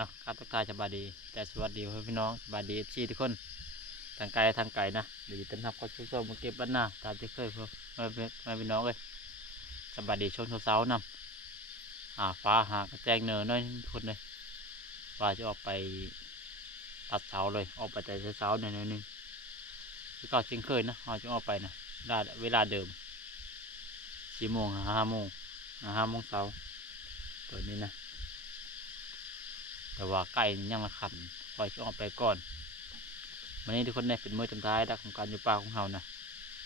เอาครับทักทายสบายดี แต่สวัสดีเพื่อนพี่น้องสบายดีชีทุกคนทางไกลทางไกลนะเดี๋ยวต้อนรับเข้าสู่ช่วงมาเก็บบ้านหน้าตามที่เคยเพ่อมามาพี่น้องเลยสบายดีช่วงเช้าๆนำหาฟ้าหากระแจงเนินหน้อยทุกคนเลยว่าจะออกไปตัดเสาเลยออกไปแต่เช้าหน่อยนึงที่ก็เช่นเคยนะเราจะออกไปนะเวลาเวลาเดิมสี่โมงหาห้าโมงหาห้าโมงเช้าตัวนี้นะ แต่ว่าไก่นี่ยังละขันปล่อยช่วงออกไปก่อนวันนี้ทุกคนได้เป็นมือจำท้ายดักของการอยู่ป่าของเฮานะ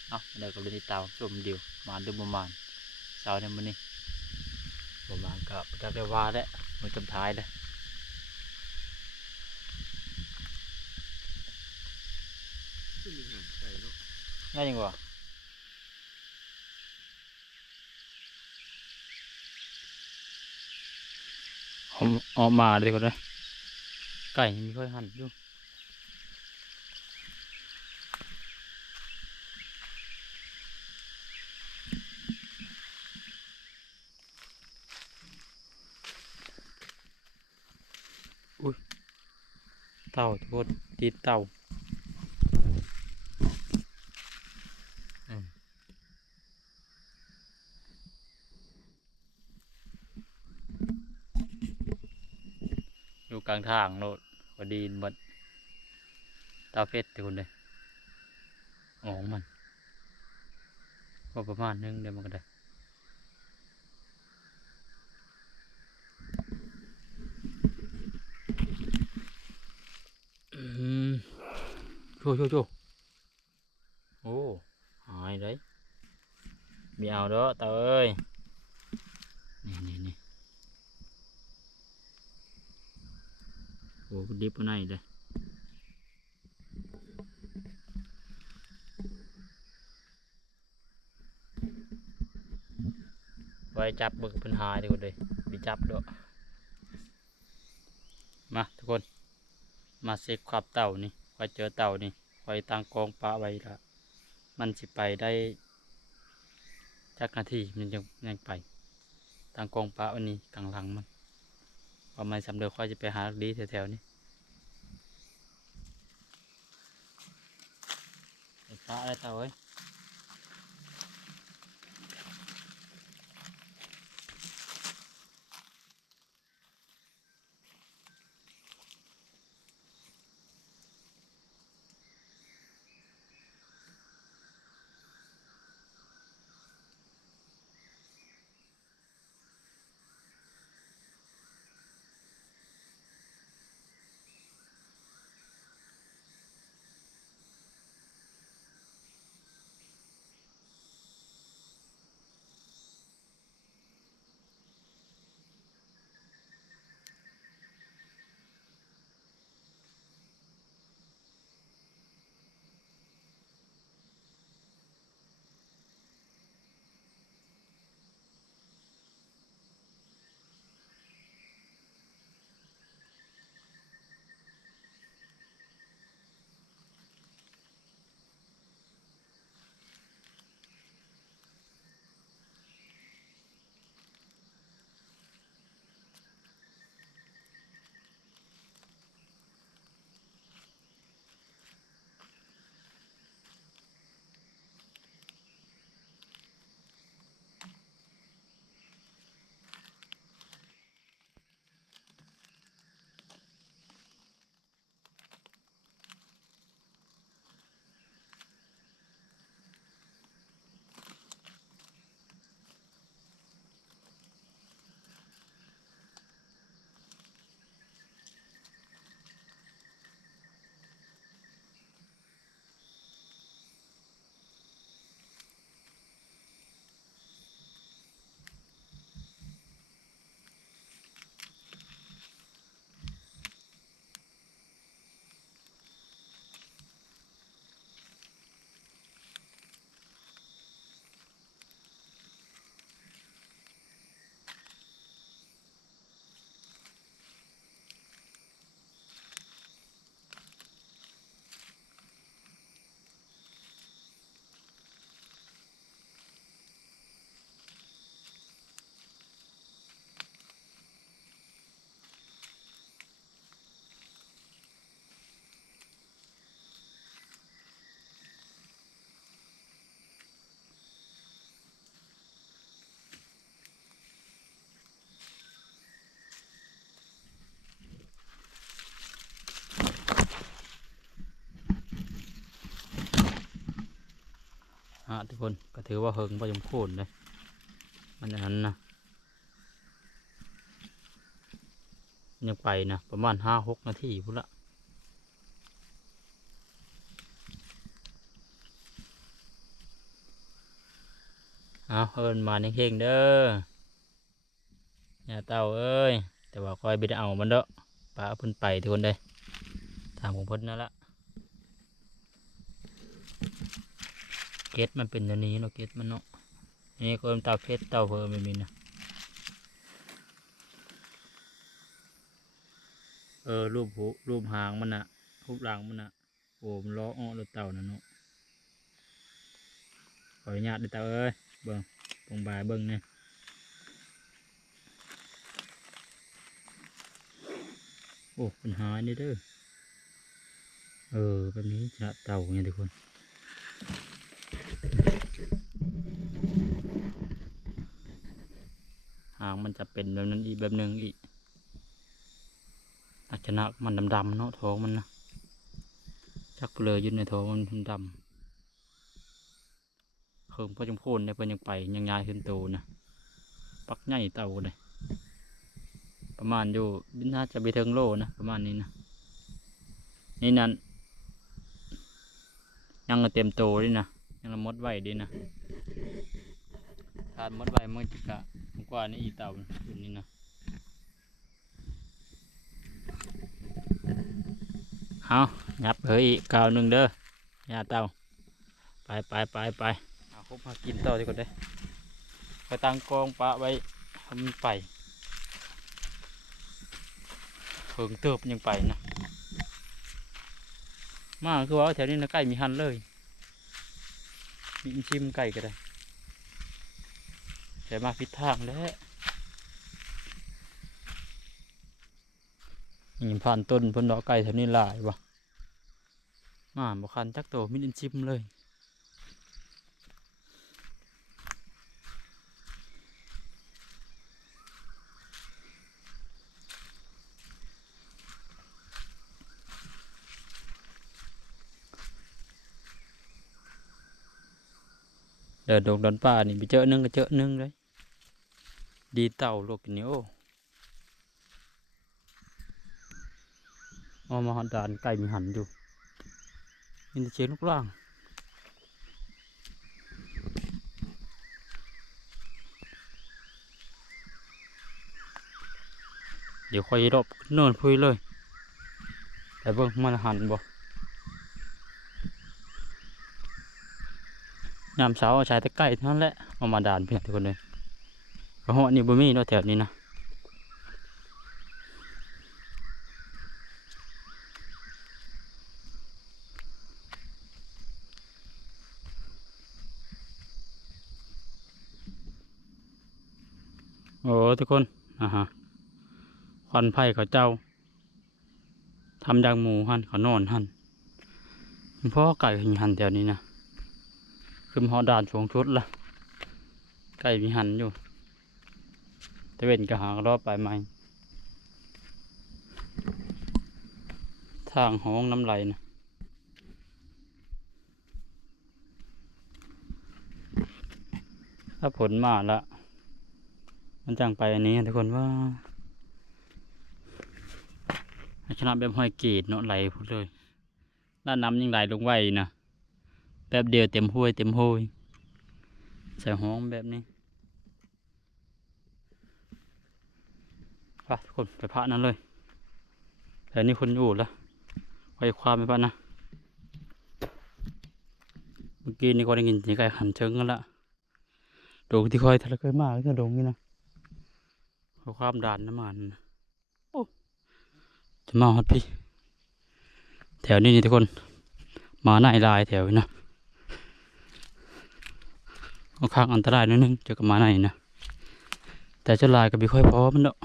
เอาเดี๋ยวก็เลยติดตามชมเดียวมาดูประมาณเช้าในมื้อนี้ประมาณก็ประจักษ์ได้ว่าแล้วมือจำท้ายแล้วขึ้นมีหางไก่เนาะง่ายยังวะ ออกมาเลยก่อนเลยไก่ยังมีค่อยหันอยู่อุ้ยเต่าทุกคนตีเต่า อยู่กลางทางโลดพอดีนหมดตาเฟสทุกคนเลยอ๋องมันก็ประมาณนึงเดี๋ยวมันก็ได้อืมโชว์โชว์โชว์โอ้หายเลยมีเอาเด้อเตาเอ้ยนี่นี่นี่ โอ้ดิบเอาไหนเลยไว้จับเบิกปัญหาดีกว่าเลยไปจับด้วยมาทุกคน มาเซ็กความเต่านี่ไว้เจอเต่านี่ไว้ตั้งกองปลาไว้ละมันสิไปได้จักนาทีมันยังยังไปตั้งกองปลาวันนี้กลางหลังมัน ประมาสำเร็จค่อยจะไปหาดีแถวๆนี้ไอ้าอะไรเต่าเอ้ยะทุกคนก็ถือว่าเฮิงพอสมควรเลยมันอันนั้นนะยังไปนะประมาณห้าหกนาทีพุ่นละเอาเอินมาในเข่งเด้ออย่าเต่าเอ้ย แต่ว่าคอยไปเอามันเด้อป้าพิ่นไปทุกคนเลยทางของพิ่นนั่นละ เกตมันเป็นอันนี้เนาะเกตมันเนาะนี่ก็เป็นตาเพชรเตาเพิ่มไม่มีนะเออรูปหูรูปหางมันนะรูปหลังมันนะโอ้มันล้ออ้อรถเต่านะเนาะขออนุญาตเด้อเต่าเอ้ยเบิ่งตรงบายเบิ่งเนี่ยโอ้เป็นหายนี่เด้อเออแบบนี้จะเต่าเนี่ยทุกคนางมันจะเป็นแบบนั้นอีกแบบหนึ่งอีกลักษณะมันดำๆเนาะท้องมันนะจักเลยอยืนในท้องมันดำเคิงพ่อจงโพนเนี่ยเพิ่นยังไปยังยายขึ้นโตนะปักใหญ่เต่าเลยประมาณอยู่น่าจะไปเทิงโลนะประมาณนี้นะนี่นั่นยังเต็มโตด้วยนะยังละมดไว้ดีนะทานมดไว้มันจะ กว่านี่อีเต่าอยู่นี่นะเอายับเฮ้ยอีกกาวหนึ่งเด้อยาเต่าไปไปไปไปเอาคบมากินต่อดีกว่าเด้ไปตั้งกองปะไว้ทำไปเพิ่งเติบยังไปนะมาคือว่าแถวนี้นะใกล้มีหันเลย มีชิมไก่ก็ได้ ใช่มาผิดทางแล้วนี่ผ่านต้นพิ่นดอกไก่แถวนี้หลายวะมาบ่คันจักโตมิดินชิมเลยเดินดงเดินป่านี่ไปเจอหนึงก็เจอหนึงเลย ดีเต่าลูกนี่โอ้เอามาหันดานไก่มีหันอยู่นี่จะเชียงลูกล่างเดี๋ยวคอยรอบเนินพุยเลย แต่เบิ่งมันหันบ่ยามเช้าเอาใช้ต่ไก่เท่านั้นแหละเอามาดานเพียงทุกคนเลย กระหอนี่บ่มีเนาะแถวนี้นะโอ้ทุกคนอ่าฮะควันไผ่เขาเจ้าทำดังหมูหันเขานอนหันพราะไก่หิหันแถวนี้นะคือหอดานสวงชุดละไก่มีหันอยู่ เวนก็หารอบไปใหม่ทางห้องน้ำไหลนะถ้าผลมาละ มันจังไปอันนี้ทุกคนว่าลักษณะแบบห้อยกรีดเนาะไหลพูดเลยด้านน้ำยังไหลลงไว้นะแป๊บเดียวเต็มห้วยเต็มห้วยใส่ห้องแบบนี้ ไปทุกคนไปพระนั้นเลย แต่นี่คนอยู่แล้วไปความไปพระนะ เมื่อกี้นี่ก็ได้ยินเสียงไก่หันเชิงกันละโด่งที่คอยทะเลเคยมากก็โด่งนี่นะความด่านน้ำมันโอ้จะมาฮอดพี่ แถวนี้นี่ทุกคน มาหน้าลายแถวนี้นะค่อนข้างอันตรายนิดนึงเจอกับมาในนะแต่เจ้าลายก็ไม่ค่อยพอมันเนาะ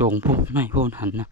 ดงพวกไม่พวกหันนะ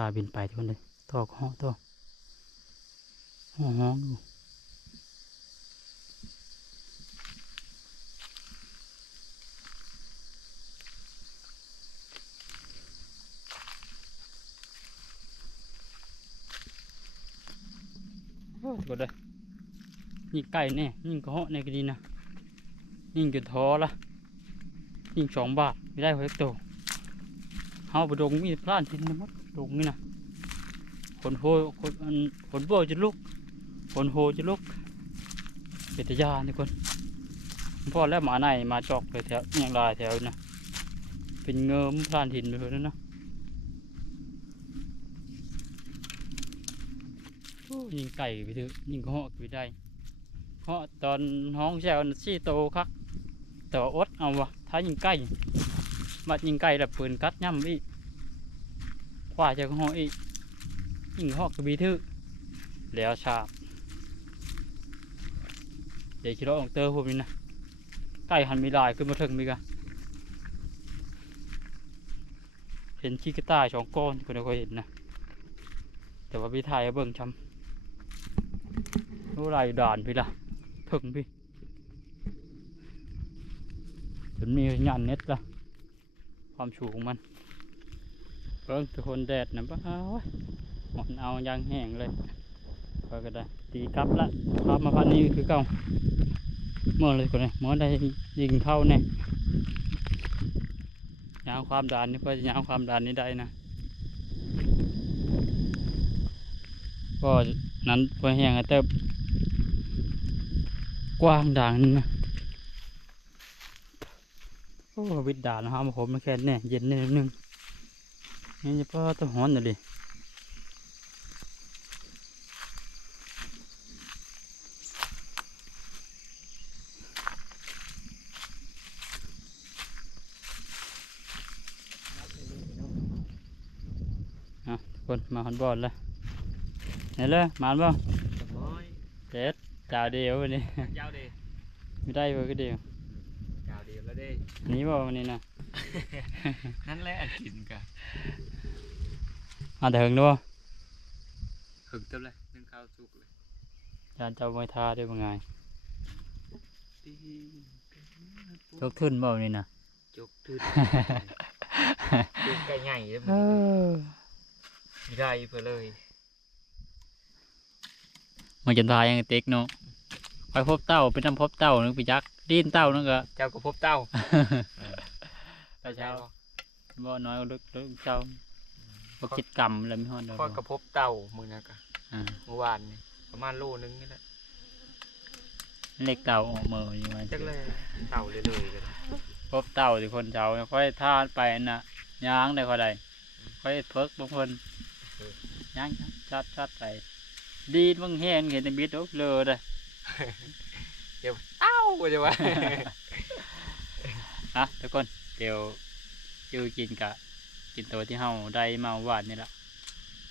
าบินไปทุกคนเลยตอกห้อตอกห้อห้อดูทุกคนเลยยิงไก่แน่ยิงกระหาะในก็ดีนะยิ่งจุดท้อละยิ่งสองบาทไม่ได้หัวเล็กโตเฮาไปดงมีพลานทิ้งนะมัด ดงนี่นะคนโหคนอันโบจะลุกคนโหจะลุกเป็นตะยานทุกคนพ่อแล้วหมาในมาจอกไปแถวอย่างไรแถวนะเป็นเงิมพลานถิ่นไปเลยนะยิงไก่ไปเถอะยิงเหาะไปได้เหาะตอนห้องแซวซี่โตคักแต่อดเอาวะถ้ายิงไก่มายิงไก่แบบปืนกัดย่ำอีก ว่าจากห้องอีกยิงหอกกระบีทื่อแล้วชาบเดี๋ยวชิโร่องเตอร์พวกนี้นะไก่หันมีลายขึ้นมาถึงมีกะเห็นขี้กระต่ายสองก้อนคนเดียวก็เห็นนะแต่ว่าพี่ถ่ายเบิ่งช้ำรู้ลายด่านพี่ละถึงพี่จนมีงานเน็ตละความสูงของมัน เบิ่งทุกคนแดดนะบ้าหมอนเอายางแห้งเลยก็ก็ได้ตีกลับละพามาพันนี้คือเก่าเมื่อเลยคนนี้หมอได้ยิงเข้าแน่ยาวความดานนี่ก็จะยาวความดานนี้ได้นะก็นั้นพอแห้งก็เติบกว้างด่างนึงนะโอ้วิดดาแล้วฮะมาผมมาแค่แน่เย็นนิดนึง นี่จะพ่อต้องฮ้อนน่ะดิอะทุกคนมาฮอนบอลแล้วไหนเลยมาบ่น้อยเด็ดจ่าวเดียววันนี้ ยาวเด้ไม่ได้เว้ยก็เดียวยาวเดียวแล้วเด้หนี่บ่วันนี้นะ นั่นแหละอันกินกะมาแต่เหิงด้วยหึงเต็มเลยนึ่งข้าวสุกเลยจานเจ้าไม่ทาด้วยบ่ไงตียกขึ้นบ่วันนี้นะจุกทื่นจุกไก่ใหญ่เลยเอมันอมีได้เพื่อเลยมันจะตายยังเต็กเนาะไปพบเต้าเป็นน้ำพบเต้านึกไปยักษ์ดินเต้านึกก็เจ้าก็พบเต้าเช้าเช้าบ่น้อยก็ลึกลึกเช้าบ่คิดกรรมแล้วไม่ฮอดดอกพ่อกระพบเต่ามือนะกะอ่าเมื่อวานนี่ประมาณโลนึงนี่แหละเล็กเต่าออกมาอยู่ว่าจักเลยเต่าเลยเลยกันพบเต่าที่คนเช้าค่อยท่านไปน่ะย่างได้ค่อยได้ค่อยเพิกบางคนย่างชัดชัดไปดีดบางแห้งเห็นในบิดโอ้เลอเลยเอ้าว่าจะว่าอะทุกคน เดี๋ยวอยู่กินกะ กินตัวที่เฮาได้มาหวานนี่แหละ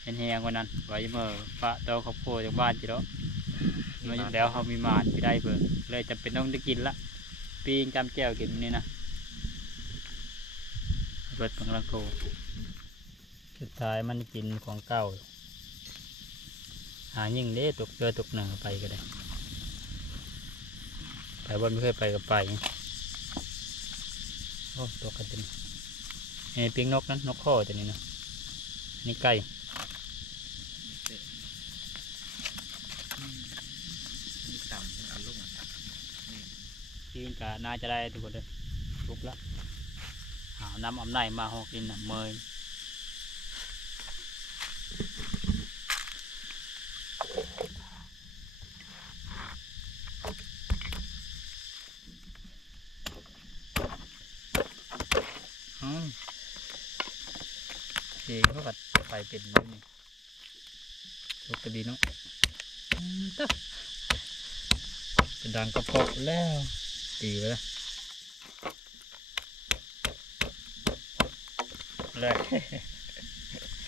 เห็นแหงกว่านั้นไว้เมื่อปะตัวครอบครัวจากบ้านจีแล้วมาอแล้วเฮามีหมาดที่ได้เบิ่งเลยจำเป็นต้องได้กินละปีงจำแก้วกินนี่นะเบิดกำลังโคสุดท้ายมันกินของเก่า หายิ่งเด้ตกเรือตกหนังไปก็ได้ไปบ้านไม่เคยไปก็ไป โอ้ตัวกันเต็มเอ้เปียงนกนั้นนกข้อตัวนี้นะอันนี่ไก่มีต่ำเอาลงปีงกะน่าจะได้ทุกคนเลยทุกละหาน้ำอำไนมาหอกินนะเมยอืมเองเขาก็ไปเป็นแบบนี้ลูกก็ดีเนาะอืมตะจะดังกระเพาะแล้วตีไปแล้วเลย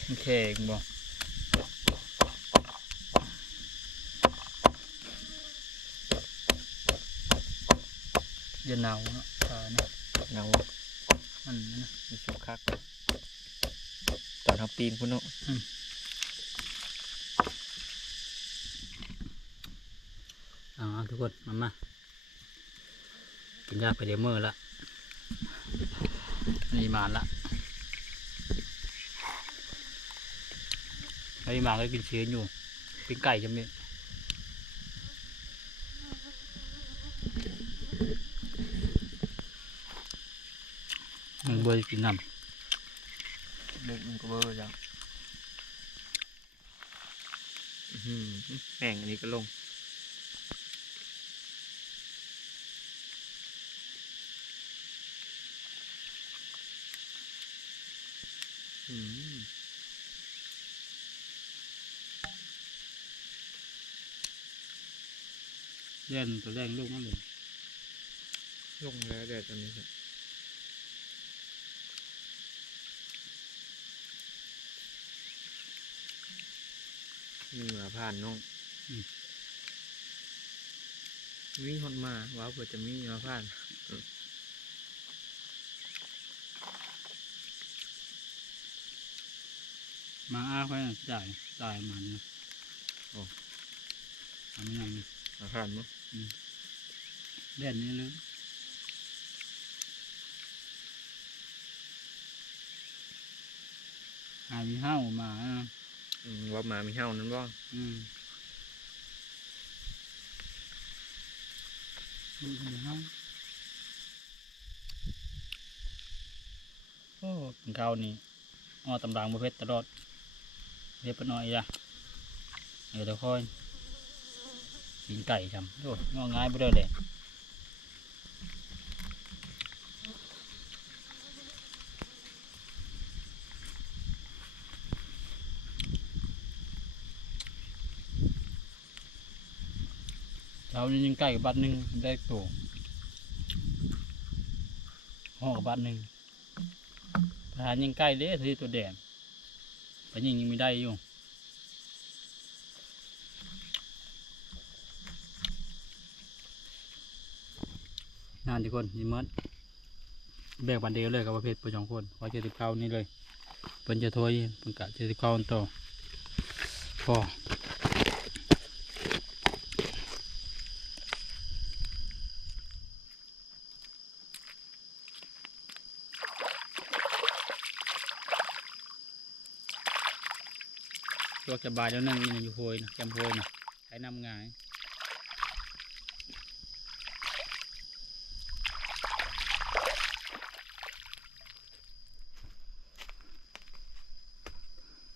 โอเคเองบอกอย่าหนาวเนาะตาเนี่ยเงามันนะมีสุกคัก ตอนทางปีนพุ่นเนาะอ่าทุกคนมามากินยาไปเดี๋ยวมือละนี่มาละไอ้มาก็กินเชื้ออยู่เป็นไก่จะมีมันเบอร์กินน้ำ หนึ่งมันก็เบอร์จังอื้อหือแม่งอันนี้ก็ลง อืมำเล่นตัวแรงลูกนั่นเลยลงแล้วเดี๋ยวตอนนี้ครับ มีหมาผ่านน้องมีคนมาว้าวเผื่อจะมีหมาผ่านมาอ้าค่อยจ่ายจ่ายมันนะโอ้ทำยังไงนี่หมาผ่านมั้งเล่นนี่เลยหามีห้าวมาอะอืม ว่ามามีเห่านั้นบ้างอืมดูมันห้าโอ้กินข้าวนี่อ้อตำรางประเภทตลอดเรียบร้อยจ้ะเดี๋ยวจะค่อยกินไก่จำโอ้ยง่ายไปเลยเลย ยิงไก่กับบัตรหนึ่งได้ตัวห้อกับบัตรหนึ่งทหารยิงไก่เด้ที่ตัวแดงไปยิงยังไม่ได้อยู่นานทุกคนยิมดแบกบันเดียวเลยกับประเภทประจองคนไว้เจ็ดสิบเก้านี่เลยเป็นจะโทยเป็นกะเจ็ดสิบเก้าอันโตพอ ตัวสบายแล้วนั่งนี่นะอยู่โพยนะจำโพยนะใช้น้ำง่าย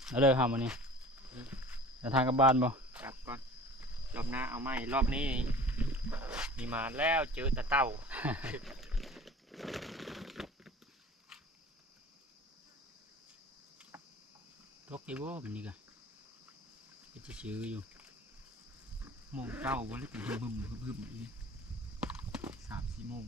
เอาเลยครับวันนี้จะทางกลับบ้านบ่กลับก่อนรอบหน้าเอาไม่รอบนี้ มีมาแล้วเจอแตะเต่าตกไอ้บ่มันนี่กะก็ จะชื่ออยู่โมงเก้าวันนี้บึมบึมบึมบึมนี่สามสี่โมง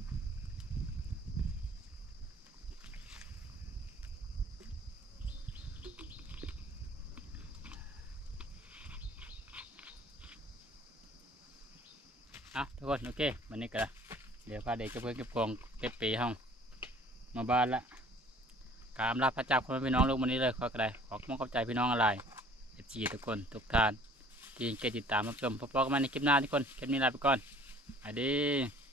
อะทุกคนโอเควันนี้ก็เดี๋ยวพาเด็กกับเพื่อนเก็บกองเก็บปีห้องมาบ้านละการามลาพระจ้าคนพี่น้องลูกวันนี้เลยขอกระไดขอขอบคุณใจพี่น้องอะไร เอฟซีทุกคนทุกท่านที่เกติดตามรับชมพบกันใหมาในคลิปหน้าทุกคนคลิปนี้ลาไปก่อนสวัสดี